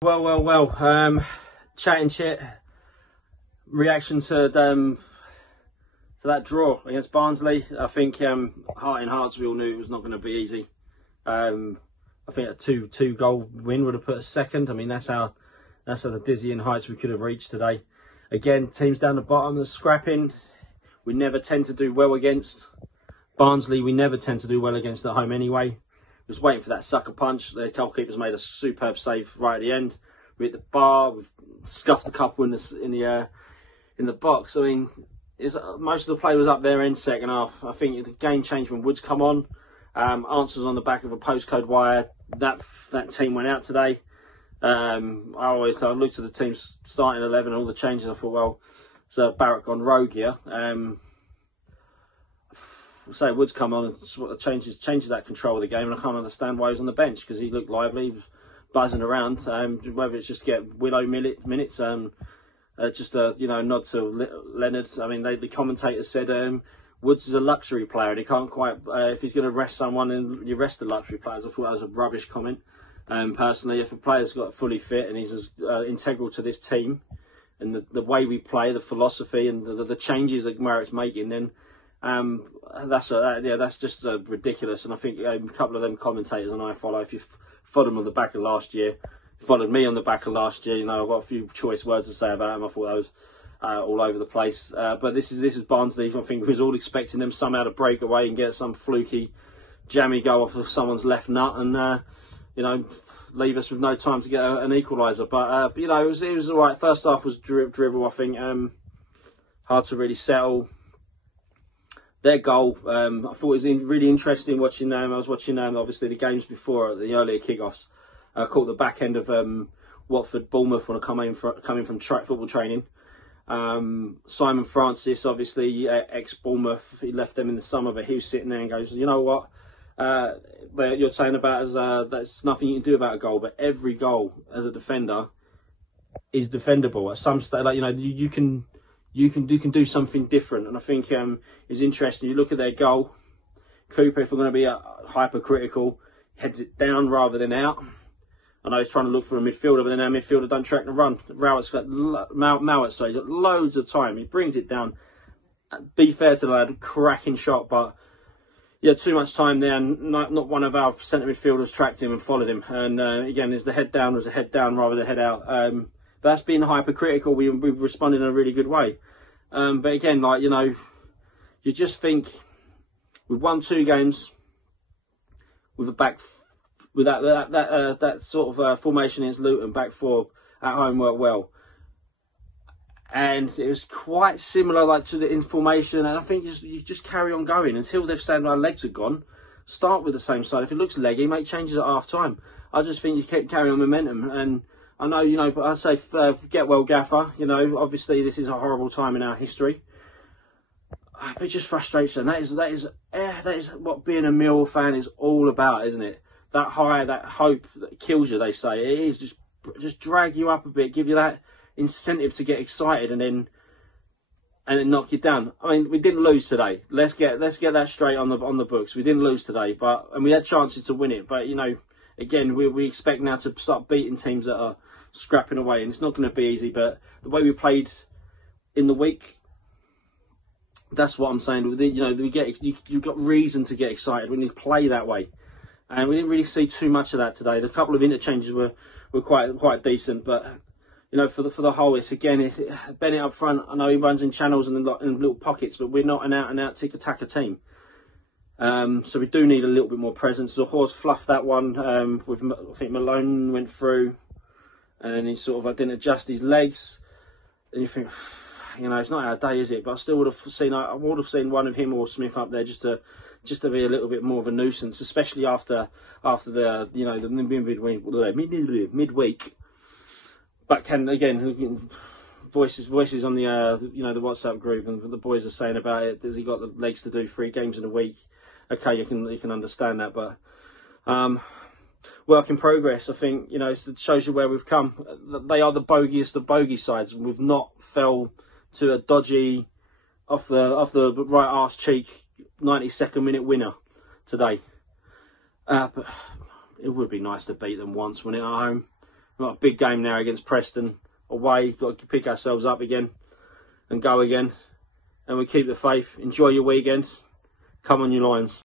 Well. Chat and Chit. Reaction to that draw against Barnsley. I think heart in hearts we all knew it was not going to be easy. I think a two goal win would have put us second. I mean that's how the dizzying heights we could have reached today. Again, teams down the bottom are scrapping. We never tend to do well against Barnsley. We never tend to do well against at home anyway. Was waiting for that sucker punch. The goalkeeper's made a superb save right at the end. We hit the bar. We've scuffed a couple in the box. I mean, most of the play was up there in second half. I think the game changed when Woods come on. Answers on the back of a postcode wire. That team went out today. I looked at the team's starting 11 and all the changes. I thought, well, so Barrett gone rogue here. Say Woods come on and sort of changes that control of the game, and I can't understand why he was on the bench because he looked lively, he was buzzing around. Whether it's just to get Willow minutes, just a nod to Leonard. I mean, the commentator said Woods is a luxury player and he can't quite. If he's going to rest someone, and you rest the luxury players. I thought that was a rubbish comment. Personally, if a player's got fully fit and he's as integral to this team and the way we play, the philosophy and the changes that Marritt's making, then. That's just ridiculous. And I think a couple of them commentators and I follow. If you followed them on the back of last year, followed me on the back of last year, I've got a few choice words to say about them. I thought that was all over the place. But this is Barnsley. I think we was all expecting them somehow to break away and get some fluky, jammy goal off of someone's left nut, and leave us with no time to get an equaliser. But it was all right. First half was drivel. I think hard to really settle. Their goal, I thought it was really interesting watching them. I was watching obviously the games before, the earlier kickoffs. I caught the back end of Watford, Bournemouth when I coming from football training. Simon Francis, obviously ex-Bournemouth, he left them in the summer, but he was sitting there and goes, you know what? You're saying about that's nothing you can do about a goal, but every goal as a defender is defendable. At some stage, you can do something different, and I think it's interesting. You look at their goal, Cooper, if we're going to be hypercritical, heads it down rather than out. I know he's trying to look for a midfielder, but then our midfielder don't track the run. Mowatt's got loads of time. He brings it down. Be fair to the lad, cracking shot, but he had too much time there, and not one of our centre midfielders tracked him and followed him. And again, the head down was a head down rather than a head out. But that's being hypercritical. We responded in a really good way. But again, you just think we've won 2 games with that sort of formation against Luton, back 4 at home worked well, and it was quite similar to the information. And I think you just carry on going until they've said our legs are gone. Start with the same side. If it looks leggy, make changes at half time. I just think you keep carrying on momentum. And I know, but I say get well, Gaffer. Obviously this is a horrible time in our history. But it just frustrates you. And that is what being a Millwall fan is all about, isn't it? That high, that hope that kills you, they say. It is just drag you up a bit, give you that incentive to get excited, and then knock you down. I mean, we didn't lose today. Let's get that straight on the books. We didn't lose today, and we had chances to win it. But again, we expect now to start beating teams that are scrapping away, and it's not going to be easy. But the way we played in the week, that's what I'm saying. You've got reason to get excited when you play that way, and we didn't really see too much of that today. The couple of interchanges were quite decent, but for the whole, it's again Bennett up front. I know he runs in channels and in little pockets, but we're not an out and out tick-tacker team. So we do need a little bit more presence. The horse fluffed that one with, I think Malone went through, and then he sort of didn't adjust his legs. And you think, it's not our day, is it? But I would have seen one of him or Smith up there just to be a little bit more of a nuisance, especially after the midweek. But voices on the the WhatsApp group, and the boys are saying about it. Has he got the legs to do 3 games in a week? Okay, you can understand that, but work in progress. I think it shows you where we've come. They are the bogiest of bogey sides, and we've not fell to a dodgy off the right arse cheek 92nd minute winner today. But it would be nice to beat them once, wouldn't it, at home? We've got a big game now against Preston away. Got to pick ourselves up again and go again. And we keep the faith. Enjoy your weekend. Come on, you Lions.